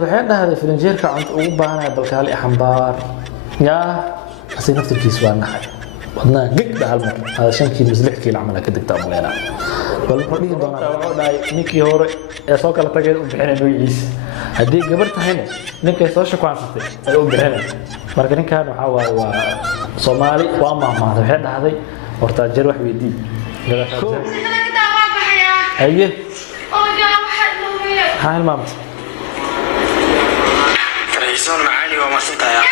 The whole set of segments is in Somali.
waxay dhahday filinjeerka cunto ugu baahanay balkaali xambaar yaa asii naftirkiis waa naxay wadnaa gigda hal mar hada 5 kiilo 6 kiilo camal ka digtaa umaleena bal wuxuu dhihi doonaa wuxuu dhahay ninkii hore ee soo kala tagay u bixinay nooyiisa haddii gabar tahayna ninkay soo shaqaansatay ay u bixinay marka ninkan waxa waaye waa Soomaali waa maamaad waxay dhahday horta jar wax weydii aye هاي مامت فريسون معاني وما سنتها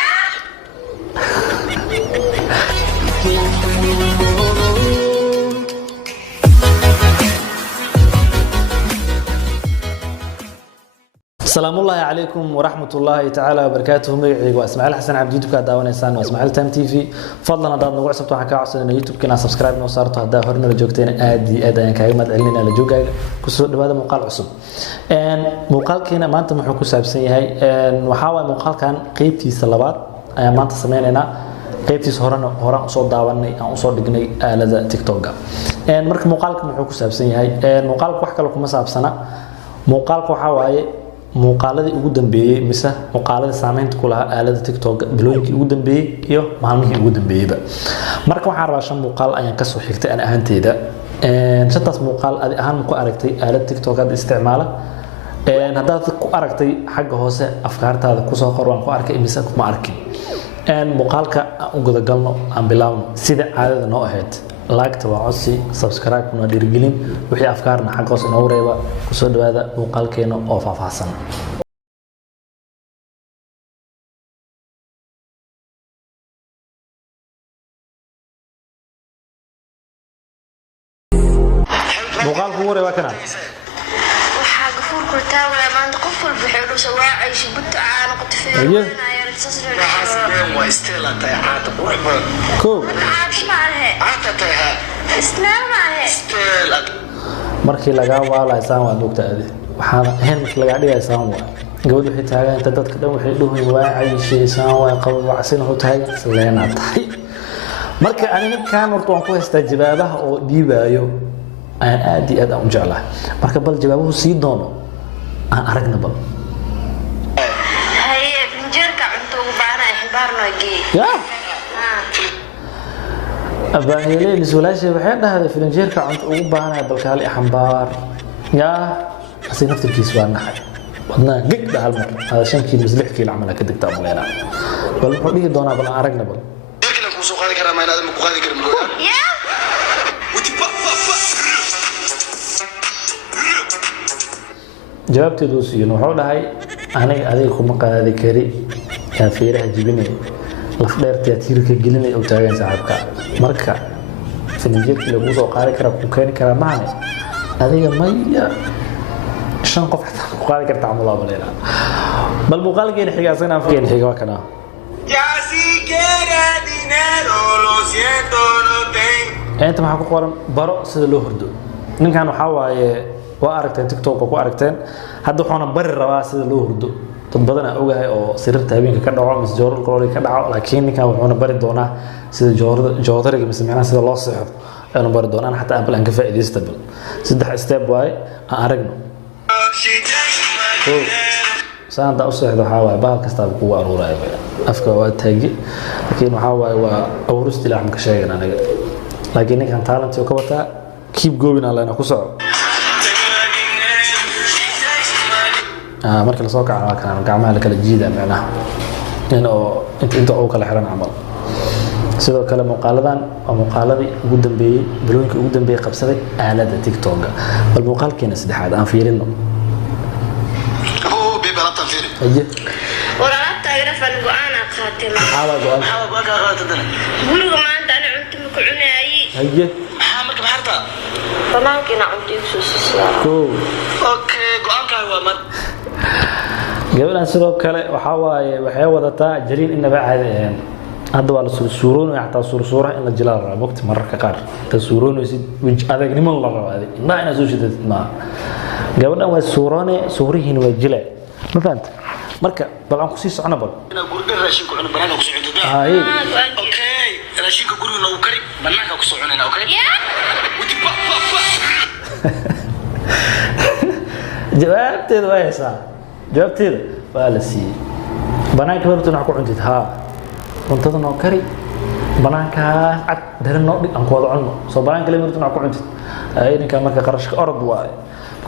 السلام الله عليكم ورحمة الله تعالى وبركاته. مقعي واسماعيل حسن عبد يوتيوب كداون إنسان واسماعيل تايم تي في فضلا هذا نوع سبتو حكا عصنا يوتيوب كنا سبسكرايب نوصارتو هذا هرنا لجوجتين آدي يعني كايمة علينا لجوجا كسر هذا مقال عصب. إن مقال كنا ما أنت محكو سابسين هاي وحاول مقال كان قيبتي سلبات ما أنت سمعنا قيبتي هرنا صوت داوني أو صوت دقني لذا تيك توك. إن مرك مقال كنا محكو سابسين هاي مقال وحكى لكم سابسنا مقال وحاول muuqaaladii ugu dambeeyay mise muuqaaladii saameynta ku lahaa aalada TikTok bilooyinkii ugu dambeeyay iyo maalmihii ugu dambeeyayba marka waxaan rabaa shan muuqaal ayaan ka soo xigtay ana ahaanteeda shantaas muuqaal adi ahaan ku aragtay aalada TikTok aad isticmaala haddaad ku aragtay xagga hoose afkaartaada ku soo qor waan ku arkay mise kuma arkin muuqaalka u guda galno aan bilaawno sida caadada noo ahayd لايك توعسي سبسكرايب ونادير جلين وحي أفكارنا حقوس نوريبا كسود هذا وقال كينو أو فافاسن وقال فوري وكنا وحاج فور كرتا ولا ما نقفل بحلو سواء أي شيء بنت أنا قلت فيه واستيلا تاعات قربا كو عاش معها عاتتها استلام معها استيلا markii laga waalaysaan waa doogta aadi waxaan ahayn markii laga dhigaysaan waa gabadhu waxay taagan inta dadka dhan waxay dhuhay waa caysheysaan waa qabacsan oo tahay isleena tahay marka aniga kan horta waan ku haystaa jawaabaha oo dhiibayo aan aad u jeclahay marka bal jawaabuhu sii doono aan aragna bal يا أباهيلي لسولاشي بحين هذا فلنجيرك عند أوبانا بالكالي حمبار يا أصير نفس الكيس وانا حي ودنا جيك ده هالمر هذا 5 كيلو 6 كيلو عملنا كده تام لنا بل حديه دونا بلا عرقنا بل لكن أكون سوق هذا كلام أنا هذا مكو هذا كلام يا جوابتي دوسي إنه حول هاي أنا أديكم مقالة كري كان فيرها جبني lafdheerta tiirka gelinay oo taagan saaxibka marka filinjeerka lagu soo qaadi kara ku keen kara maana adiga maya shan qof ku qaadi karta amala baleena bal muuqaalkeena xigaasana afkeen xiga kana ya si quiere dinero lo siento no tengo inta maxaa ku qoran baro sida loo hurdo ninkan waxa waaye waa aragteen TikTok ku aragteen hadda waxaan bari rabaa sida loo hurdo dad badan aan ogahay oo sirta habeenka ka dhaco mis joorka kale ka dhaco laakiin ninkan wuxuu bari doonaa sida joodariga mis macnaha sida loo seexdo aan bari doonaa xataa aan balan ka faa'iideysto bal saddex step way aan aragno saan daa u seexdo waxa way baal kasta ku aruuray afka waa taagi laakiin waxa way waa awrust ilaa ka sheegan aniga laakiin ninkan talent oo ka wata keep going alla ku soco marka la soo kaco kan gacmaha la kala jiida macnaha inta oo kala xiran amal sidoo kale muuqaaladan waa muuqaaladii ugu dambeeyay bilooyinka ugu dambeeyay qabsaday aalada TikTok bal muuqaalkeena saddexaad aan fiirino oo beba la tanfiir aye wala taageera fan go'aan qaatay xawa go'aan guriga maanta ana cunto ma ku cunaayay aye maxaa marka baxarta banaankiina cunto isu siisay okay go'aanka waa mad gabadhan sidoo kale waxa waaye waxay wadataa jariin inaba caadi ahayn hadda waa la suuroonayo xataa suuraha in la jilaal rabo waqti mararka qaar ta suuroonaysid waj adagnimo la rabo ma ina soo shidad ma gabadhan waa suurihiin waa jilaa ma fahanta marka bal aan ku sii socno bal ina guriga raashin ku cuno banaanka ku socdo ay okay raashinka guriga uu kari banaanka ku soconayna okay wuti pa jawaabteedu waa heesaa jawaabteeda waa la siiyey banaanka horta wax ku cuntid haa cuntada noo kari banaanka cad daran noo dhig aan ku wada cunno soo banaanka le horta wax ku cuntid ay ninka marka qarashka orod waa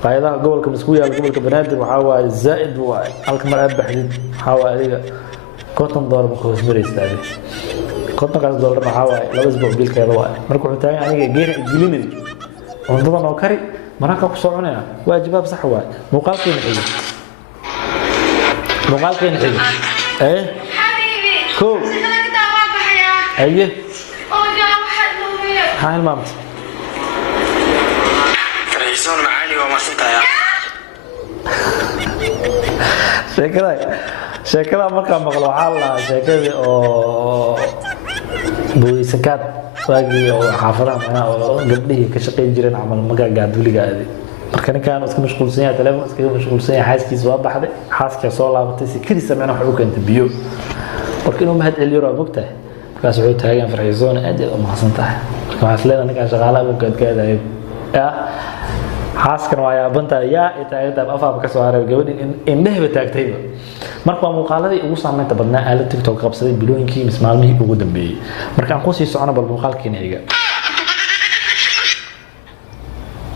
qaayadaha gobolka mas'uul yaal gobolka banaadir waxa waa zaid waa halka mar aad baxdid waxa waa adiga $50 ma qoys maraysaa $50 waxa waa laba isbuuc bilkeeda waa marka wuxuu taagay aniga geena gelinin cuntada noo kari marka ku soconaya waajibaab sax waa muuqaalkeena xiga حبيبي كو أنا كنت أبغى بحياة ايه أوجع واحد نومي هاي المامت فريسون معاني وما سنتها sheekada marka maqlo waxa la sheekada oo booliisakaad waagii oo xaafadaha macnaha oo gabdhihii ka shaqeyn jireen amal magaca duligaadi marka ninkan iska mashquulsan yahay telefoon iska mashquulsan yahay xaaskiisa waa baxday xaaska soo laabatay si kaliya sameeyna wax u keentay biyo marka inuu mahad celiyo waa bogtahay markaas wuxuu taagan farxiisoon aad u mahadsan tahay marka waxa leedahay ninkan shaqaalaha uu gaadgaadayo xaaskan waa yaabanta yaa taagta afaab ka soo haray gabadhin indhaha taagtayba marka muuqaaladii ugu saameynta badnaa aalad TikTok qabsaday bilooyinkii maalmihii ugu dambeeyay marka aan ku sii socono bal muuqaalkeena iga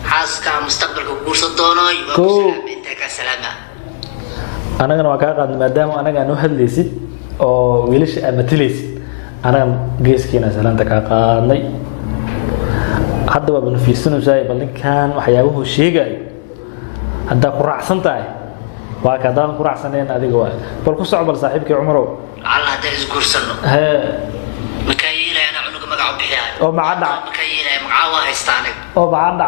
xaaska mustaqbalka guursan doono inta ka salaama anagana waa ka qaadnay maadaama anaga aan u hadlaysid oo wiilasha aad matalaysid anaga geeskiina salaanta ka qaadnay hadda waa banu fiirsanaysaa bal ninkan waxyaabuhu sheegay hadda ku raacsan tahay waa ka daan ku raacsaneen adiga waa bal ku socbal saaxiibkii Umarow Allah hada isguursano makaayila ana cunuga magac bixiyaa oo macada makaayila magaca haystaanay oo macada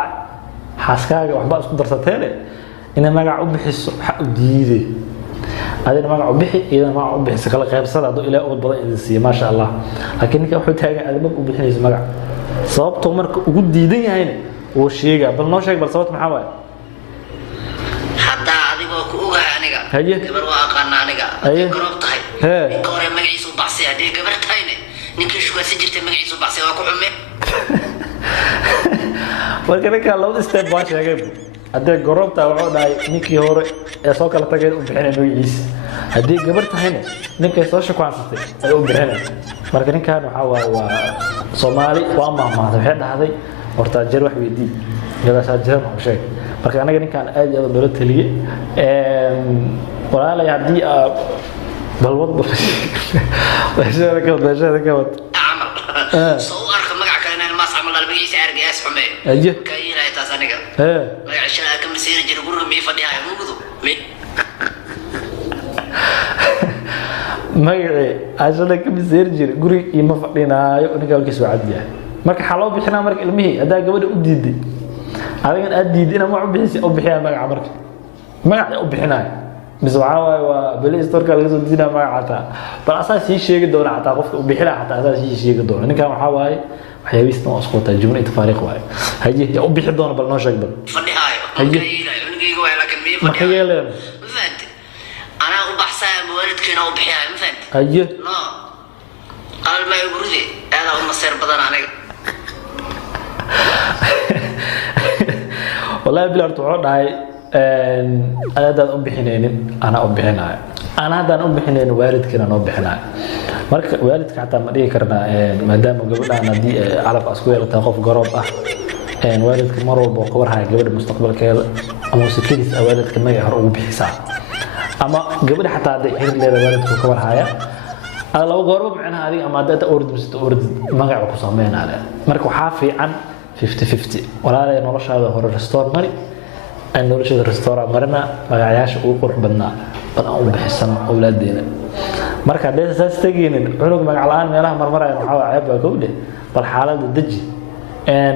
xaaskaaga waxba isku darsateen inay magac u bixiso waxa u diiday adina magac u bixi iyada magac u bixiso kala qaybsada adoo ilaa ugu badan idin siiyo ma sha Allah laakiin ninka wuxuu taagan adaba u bixinayso magac sababtoo marka ugu diidan yahayna oo sheega bal noo sheeg bal sababta maxaa waay hadda adigoo ku ogahay aniga haye gabar waa aqaan aniga garoob tahay ninka hore magaciisu baxsay hadii gabar tahayna ninkii shugaasi jirtay magaciisu baxsay waa ku xume marka ninka laba step baa sheegay hadii garoobta wuxuu dhahay ninkii hore ee soo kala tagay u bixinay magaciisa hadii gabar tahayna ninkay soo shaqaansatay ay u bixinay marka ninkan waxa waa Soomaali waa maamada waxay dhahday horta jar wax weydii gadaasha jar wax sheeg marka anaga ninkan aad iyo aad loo taliyay walaal hadii balwad bashada ka wad amal soo arka magac kale inaan maas amal magaciisa argaas xume aye kayila taas aniga magaciisa ka masiir jir guriga mi fadhiyaa mugudo magacii ashada ka masiir jir guriga ima fadhinaayo ninka walkiis waa cadiya marka xaloo bixinaa marka ilmihii hadaa gabadha u diiday adigan aad diidina ma u bixisi u bixiyaa magaca marka magaca u bixinaayo bis waxa waa Play Store ka laga soo diinaa magaca bal asaas sii sheegi doona xataa qofka u bixila xataa asaas sii sheegi doona ninka waxa waaye waxyaabiisna oo isku taa jumla tafaariq waaye haye u bixi doona bal noo sheeg bal fadhiyaayo kayila cunugayga waa laakiin mi ma kayeeleen mafahantay ana u baxsaa waalidkeena u bixiyay mafahantay haye no alma yuridi ana uma sir badan aniga والله بلا ارتوحو داي انا دان u bixineenin ana u bixinaayo ana daan u bixineen waalidkina noo bixinaayo marka waalidka xataa ma dhigi karna maadaama gabadhaan hadii calaf asku yeelata qof garoob ah waalidka mar walba ka warhayo gabadha mustaqbalkeeda ama sikadiis waalidka magac hor ugu bixisaa ama gabadha xataa hadii xiriir leedahay waalidku ka warhaya laba goorba macnaha adiga ama dad ordi magac ku sameeynaale marka waxa fiican 50-50 walaalay noloshaada hore restore mari ay noloshaada restore marina magacayaasha ugu qurux badnaa bal aan u bixisano awlaadeena marka deesaas tageenin cunug magac la'aan meelaha marmaraya waxa ceeb baa gowde bal xaaladda daji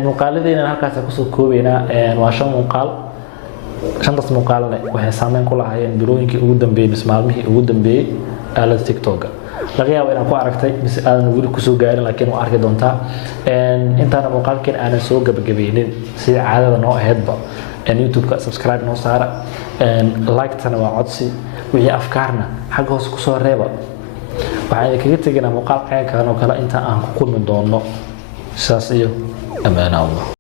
muuqaaladeena halkaas ku soo koobeena waa shan muuqaal shantaas muuqaalna waxay saameyn ku lahaayeen bilooyinkii ugu dambeeyay maalmihii ugu dambeeyay aalada TikTok laga yaabo inaan ku aragtay mise aan wali ku soo gaarin laakiin waa arki doontaa intaana muuqaalkeen aanan soo gabagabeynin sida caadada noo ahaydba YouTube-ka subscribe noo saara like-tana waa codsi wixii afkaarna xagga hoose ku soo reeba waxaan idinkaga tegaynaa muuqaal qeyn kale inta aan ku kulmi doono saas iyo amaana Allah